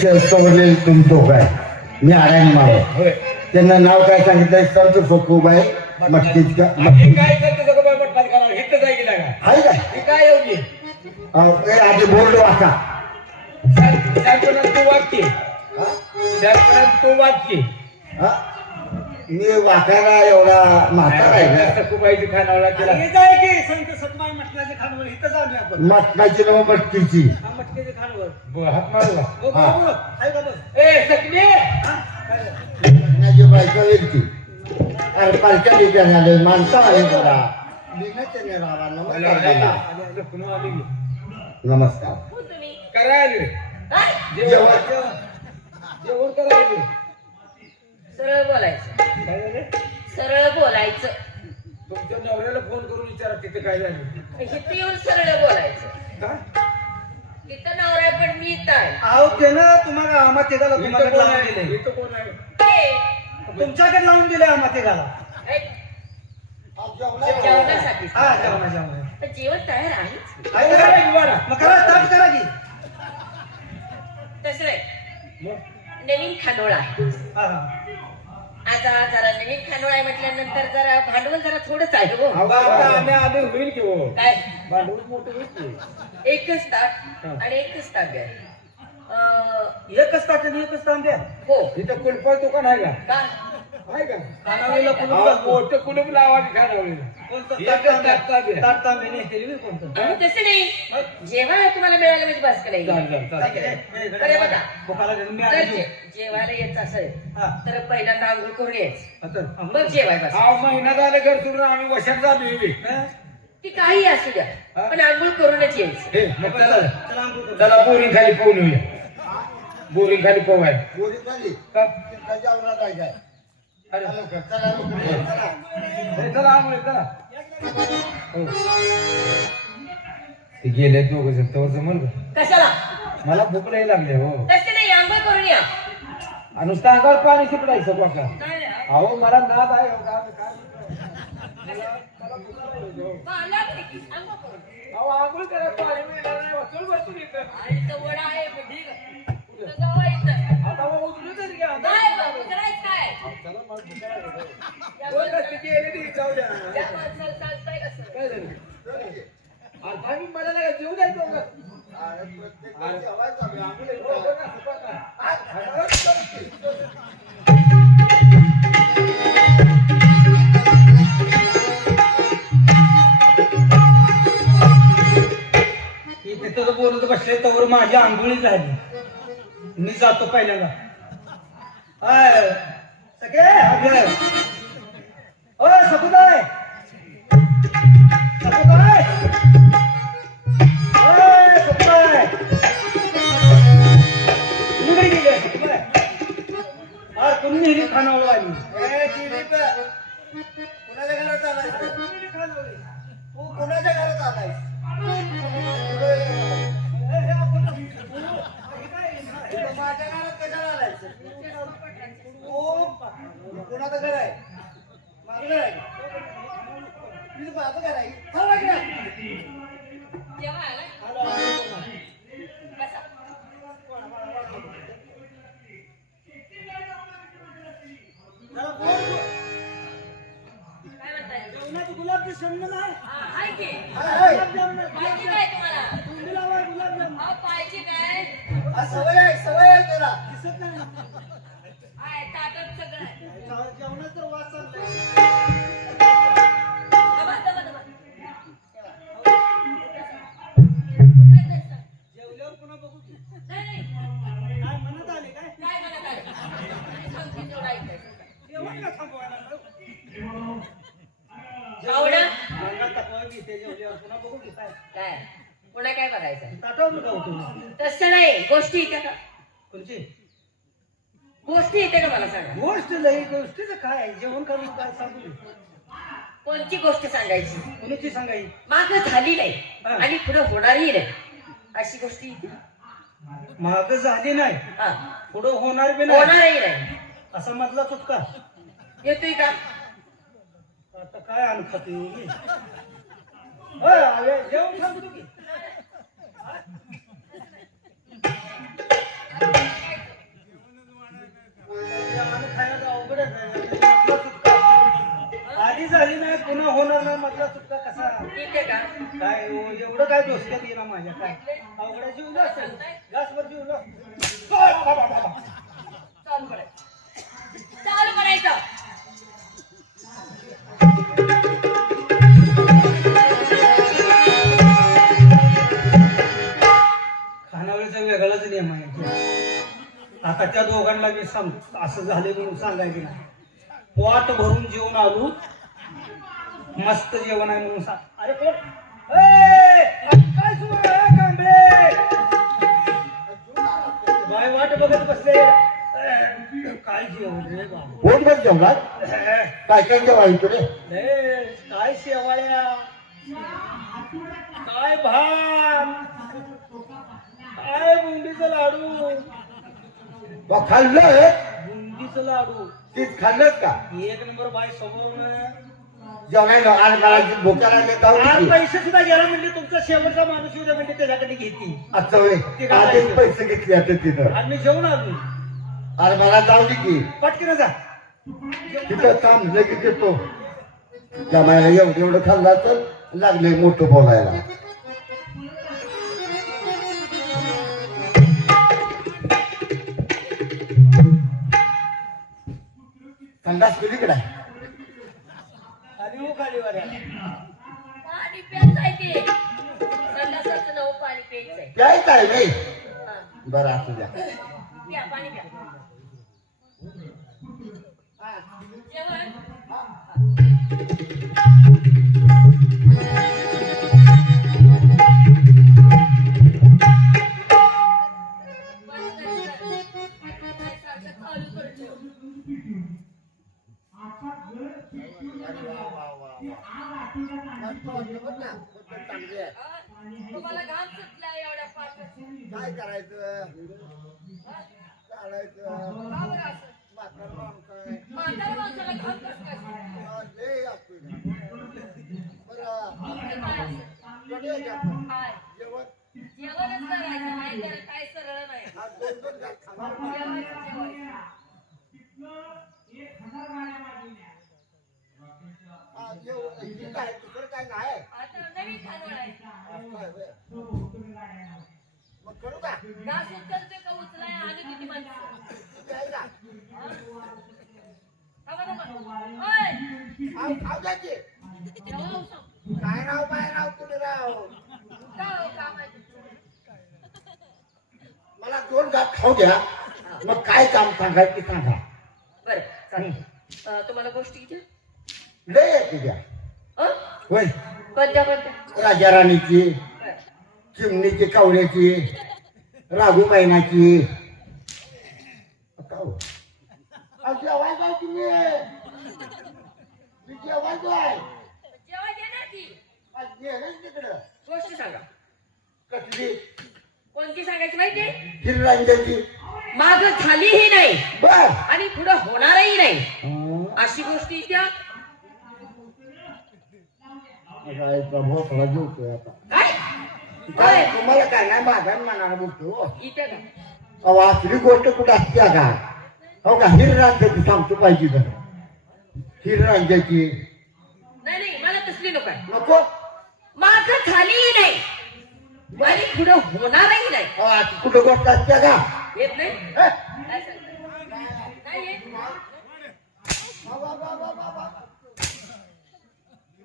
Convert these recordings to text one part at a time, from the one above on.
सवरलेले तुम्ही दोघं आहे. मी आरायण होय. त्यांना नाव काय सांगितलंय? संत सोखूबाई मटकीच का हे काय करते सगळं बाय म्हटलं का हिथं जाय की नाही का आहे काय? हे काय योग्य अहो, ए, आधी बोललो आता. तू त्यापर्यंत तू हा? मी वाकायला एवढा म्हातारा आहे का सखूबाईची खानावळा केला. हे जाय की संत सतमाई म्हटल्याचे खानवर इथं जाऊन आपण. मटणाची नाव मटकीची. हा मटकेचे खानवर ब- हात मारू का? हो हा. बोल आहे का बस ए सकले हा? काय झालं? मटणाची बायका व्यक्ती अरे पालख्या ठिकाणी आले. माणसं आले जरा. नमस्कार. करायला काय? जेवण. जेवण. करायला सरळ बोलायचं. काय झालं सरळ बोलायचं. तुमच्या नवऱ्याला फोन करून विचारा तिथे काय झालं? इथे येऊन सरळ बोलायचं. का तिथं नवरा पण मी इथं आहे. अहो ते ना तुम्हाला आम्हा तिघाला इथं तुम्हाला कोण लावून आहे? दिले. इथं कोण आहे? ते, तुमच्याकडे लावून दिले आम्हा तिघाला ऐ, जेवणासाठी. हा जेवणा जेवणा. पण जेवण तयार आहेच आहे करा का? की बरं. मग करा ताट करा की. तसं मग? नवीन खानोळा आहे. हा हा. आता जरा नवीन खानोळा आहे म्हटल्यानंतर जरा भांडवल जरा थोडंच आहे हो. अहो, आता आम्ही होईल की हो. काय? भांडवल मोठं होईल की. एकच ताट आणि एकच ताट द्या अं, एकच ताट आणि एकच ताट द्या हो. इथं कुलपाल दुकान आहे का? का? आहे का? खानावळीला कुलूप अहो. मोठं खानावळीला. कोणतं? कोणतं? अहो, तसं नाही. जेव्हा तुम्हाला मिळालं म्हणजे बस चालेल, चालेल. बघा. जर जे- जेवायला येत असेल हा. तर पहिल्यांदा आंघोळ करून यायचं. आता, मग जेवाय बस अहो, महिना झाला घर सोडून आम्ही वशात झालो हा? ती काही असू द्या पण आंघोळ करूनच यायचं. हे मग चला. चला आंघोळ करू. चला बोरिंग खाली पाहून येऊया. बोरिंग खाली पाहू आहे गोरी झाली का? का जेवणात आहे काय? अरे. चला चला. हे हो. ते गेले दोघं जण तवर जमल का? कशाला? मला भूक नाही लागली हो. तसे नाही आंघोळ करून या. आणि नुसतं अंगावर पाणी शिपडायचं बघा अहो मला नाद आहे हो, का- काय- आला की, आंघोळ करून. अहो आंघोळ करा पाणी मिळणार नाही चल बसून इथं आणि इथं वडा आहे ठीक आहे. इथं जाऊ इथं. आता मग उचलू तरी घ्या. मला नाही का जेवू तिथं बोलत बसले तर माझी आंघोळी झाली मी जातो पहिल्यांदा सगळे अभ्याय ओ सकुदाय सकुदाय चला. जेव्हा आला. बसा. काय म्हणताय? नाही हा, की? गुलाबजाम नाही. पाहिजे काय तुम्हाला? तोंडी लावा गुलाबजाम अहो, पाहिजे काय? सवय आहे सवय आहे तुला दिसत नाही ना. आहे, ताटात सगळं आहे. जेव- तसं नाही. गोष्टी येते का? कोणची? गोष्टी येते का मला सांगा? गोष्ट लई गोष्टीचं काय? जेवण करून काय सांगू दे. कोणती गोष्ट सांगायची? कोणाची सांगाई माग झाली नाही. हा. आणि पुढे होणारही नाही. अशी गोष्टी येते. माग झाली नाही. हा. पुढं होणार बी नाही. होणारही नाही. असा मधला चुटका. येतोय का? आता काय अन्न खाते? होय, अरे, जेवण सांगतो की. करणार मधला सुटका कसा? ठीक आहे का? काय हो, एवढं काय डोसक्यात येणार माझ्या? काय? अवघडा जीवलं असेल गॅसवर जीवलं काय बाबा, बाबा, बाबा. चालू करायचं. चालू करायचं. खानावळीचा वेगळाच नियम आहे. आता त्या दोघांना मी सांग असं झाले म्हणून सांगायचं नाही. पोट भरून जेवण आलो मस्त जेवण आहे म्हणून सांग. अरे कोण? ए, काय सुरू आहे कांबळे? बाय वाट बघत बसले. काय जेवण रे बाबा? बघ जेवणात काय काय जेवाय तुले ए, काय शेवाळ्या? काय भात? काय बुंदीचं लाडू? मग खाल्लं बुंदीचं लाडू. तीच खाल्लंच का? एक नंबर बाय समोर मला जाऊ आज दे. पैसे सुद्धा गेला म्हणजे तुमचा शेवटचा माणूस म्हणजे त्याच्याकडे आधीच पैसे घेतले आता तिथं. आणि मी जेवण आलो. अरे मला जाऊ दे की. पटकन जा. तिथं काम लगेच येतो. महिला एवढं एवढं खाल्ला तर लागले मोठं बोलायला. संडास केलीकडे खाली हो खाली वाऱ्याला पाणी प्यायचं आहे ते संडासाचं नवं पाणी प्यायचं आहे काय काय नाही हा. बरं असू द्या. प्या पाणी प्या. जेवण? का उचलते का उचलाय किती माणसं? थांबा, थांबा. ओय, जेव्हा उसळ. काय राव काय राव राव का हो, काम आहे तुमचं? मला दोन घात खाऊ द्या मग काय काम सांगायचं ते सांगा बरं चालेल अं, तुम्हाला गोष्टी किती लय अं? होय कोणत्या कोणत्या राजा राणीची बरं. चिमणीची कावड्याची राघू जेवायला जाऊ तुम्ही मी जेवायला जाय जेव्हा येणार की तिकडं गोष्ट सांगा कसली कोणती सांगायची माहिती हिररांजाची माग झालीही नाही बर आणि पुढे होणारही नाही अशी गोष्टी त्या काय प्रभाव थोडा आता होय. तुम्हाला काय नाही माझा मनाला बोलतो. इथे का? अहो असली गोष्ट कुठं असते का हो का हिररांजाची सांगतो पाहिजे तर हिररांजाची नाही नाही मला तसली नको आहे. नको? माग झालीही नाही. आणि पुढे होणारही नाही. अहो, अशी कुठं गोष्ट असते का? येत नाही? हे? काय सांगता? नाही येत वा, वा, वा, वा, वा, वा.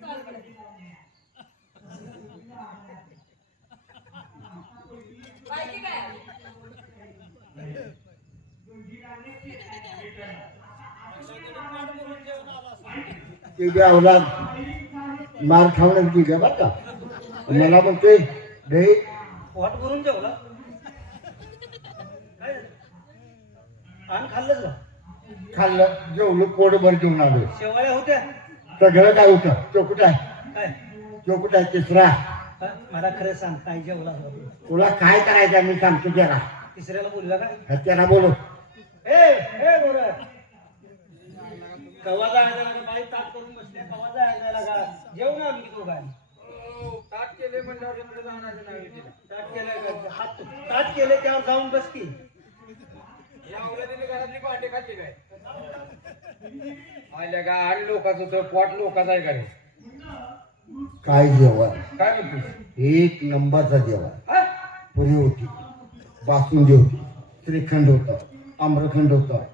चाल बरं. माहिती काय ते बी अवलाद मार खावण्यात गेल्या बरं का? मला म्हणते दही. पोट भरून जेवला. काय झालं? आण खाल्लंच का? खाल्लं जेवलं पोटभर जेवून आलो. शेवाळ्या होत्या? सगळं काय होतं? चोकुट आहे? काय? चोकुट आहे? तिसरा. हा? मला खरं सांग काय जेवला? होता? तुला काय करायचं मी सांगतो त्याला तिसऱ्याला बोलला हा, त्याला बोलू ए ए बोल कवा जायला लागा बाई ताट करून बसल्या कवा जायला लागा जेवण आम्ही की दोघांनी ताट केले म्हणल्यावर ताट केलं का? हात ताट केले त्यावर जाऊन बसती घरातली भांडे खाल्ली काय? आल्या का आणि लोकांचं तो पोट लोकांचा आहे का रे? काय जेवण? काय म्हणतोस? एक नंबरचं जेवण. हा? पुरी होती बासुंदी होती श्रीखंड होतं आम्रखंड होतं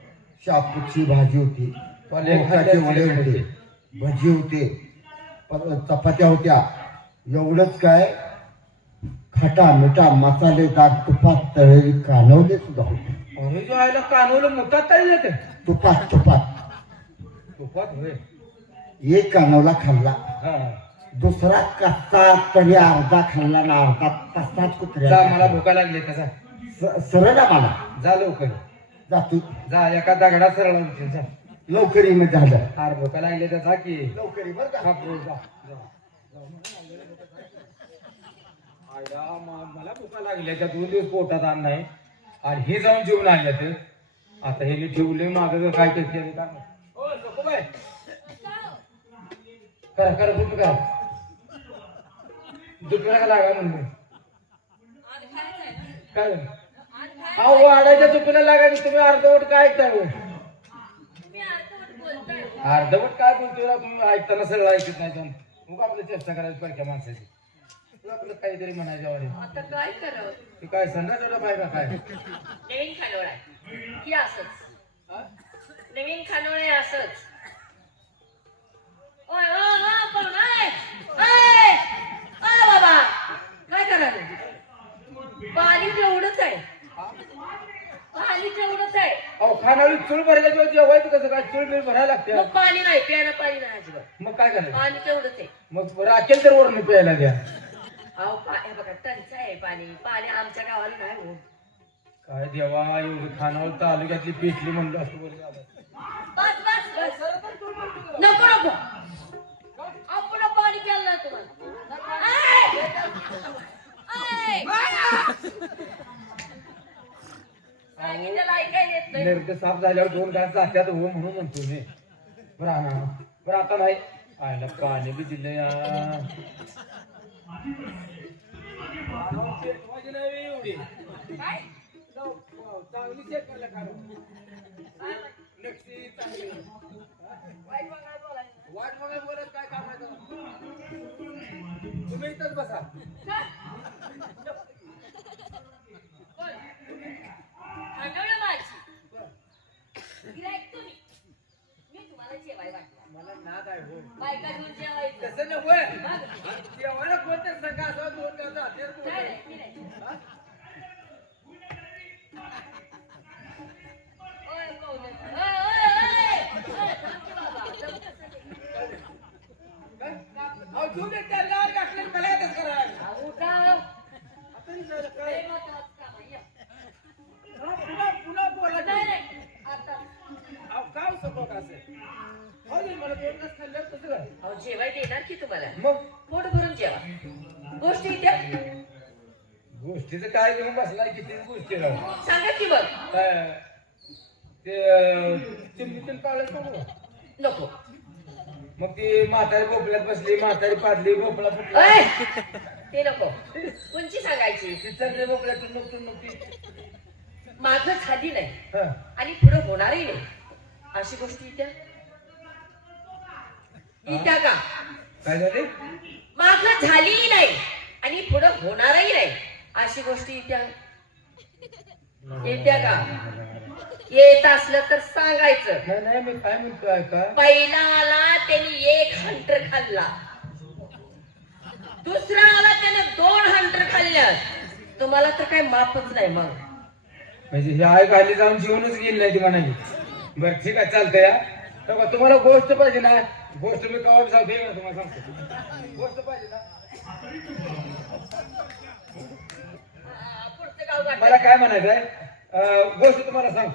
शापूची भाजी होती खाल्ले, वडे होते भजी होते चपात्या होत्या. एवढंच काय खाटा मिठा मसालेदार तुपात तळलेली कानवले सुद्धा होते. अरे जो आयला कानवलं मोठा तरी येते तुपात तुपात. तुपात होय. एक कानवला खाल्ला. हा. दुसरा कच्चा तरी अर्धा खाल्ला ना अर्धा तसाच जा कुत्र्या मला भुका लागली का जा. सरळ आहे मला. जा लवकर. जातो जा एका दगडा सरळ उचल, जा. लवकर मग झालं. फार भुका लागली तर जा की. लवकर बरं का? बापरे, जा, जा. आयला, म- मला भुका लागल्या. त्या दोन दिवस पोटात अन्न नाही. आणि हे जाऊन जेवण आणलं तर. आता हे मी ठेवले माग काय करते आणि काय माहीत. हो, सखूबाई. करा करा तुम्ही करा? का लागा म्हणून? काय? झालं? अहो वाडाच्या चुकीला लागायचं तुम्ही अर्धवट काय ऐकता? अर्धवट काय बोलतोय राव तुम्ही? ऐकताना सगळं ऐकत नाही जाऊन. मग आपलं चर्चा करायची परक्या माणसाची. तुला आपलं काहीतरी म्हणायच्या वारी आता काय करावं ते काय संध्याचा पाय का काय? नवीन खानोळ आहे. की असंच. हा? नवीन खानोळ आहे असंच. ओय ओ ओय ओय बाबा. काय करायचं पाणी तेवढंच आहे. पाणी तेवढंच आहे. अहो चूळ भरायला किंवा जेवायचं कसं काय? चूळ बिळ भरायला लागते. मग पाणी नाही प्यायला पाणी नाही अजिबात. मग काय करायचं पाणी तेवढंच आहे. मग राखेल तर वरून प्यायला द्या. अहो पा- हे बघा टंचाई आहे पाणी. पाणी आमच्या गावाला नाही हो. काय देवा एवढी खानावळ तालुक्यातली पेटली म्हणलं असं बरं झालं. बस बस बस. नको नको. आपण पाणी प्यायला नाही तुम्हाला. आय! आय! निर्द साफ झाल्यावर दोन घास जात्यात हो म्हणून म्हणतो मी. बरं आणा बरं आता नाही. आयला पाणी बी दिलं या. काय? चांगली चेक करायला. वाट बघा बोलत काय काम आहे तेव्हा? तुम्ही इथंच बसा बोल. खांडवलं माझी. गिऱ्हाईक तुम्ही. मी तुम्हाला जेवाय वाटलं. मला नाद आहे हो बायका घेऊन जेवायचं. तसं नव्हे मग? जेवायला कोणत्या संघ असं दोन घास जाते नाही, नाही, मी नाही. ओय, पाहुणे. ओय, ओय, ओय. ओय, थांब की बाबा. जमतच नाही. अहो तुम्ही त्याला घातले मला येतच करायला अहो, उठा. आता नाही झालं काय? लय महत्वाचं काम आहे. या. हा, पुन्हा पुन्हा बोला नाही, नाही. आता. अहो काय सपोक असेल हो दे मला दोन घास खाल्ल्यावर कसं काय अहो, जेवाय देणार की तुम्हाला मग पोट भरून जेवा गोष्टी इथे गोष्टीचं काय घेऊन बसलाय किती गोष्टी राव सांगा की बघ ते चिमणीतून काढलं नको नको. मग ती म्हातारी भोपल्यात बसली म्हातारी पाडली भोपळा फुटला! ते नको. कोणची सांगायची? ती चालली भोपळ्यातून मग तू मग ती माग झाली नाही. हा. आणि पुढे होणारही नाही. अशी गोष्टी इत्या का? काय झाले? माग झालीही नाही. आणि पुढे होणारही नाही. अशी गोष्टी इत्या येत्या का? येत असलं तर सांगायचं. नाही नाही मी काय म्हणतो ऐका. पहिला आला त्यांनी एक हंटर खाल्ला. दुसरा आला त्याने दोन हंटर खाल्ल्यात तुम्हाला तर काही मापच नाही मग. म्हणजे ही आय खाली जाऊन जीवनच गेली नाही ती म्हणाली. बरं ठीक आहे चालतंय या तेव्हा तुम्हाला गोष्ट पाहिजे ना? गोष्ट मी कवा सांगते हे बघा तुम्हाला सांगतो. गोष्ट पाहिजे ना. मला काय म्हणायचंय? गोष्ट तुम्हाला सांगतो.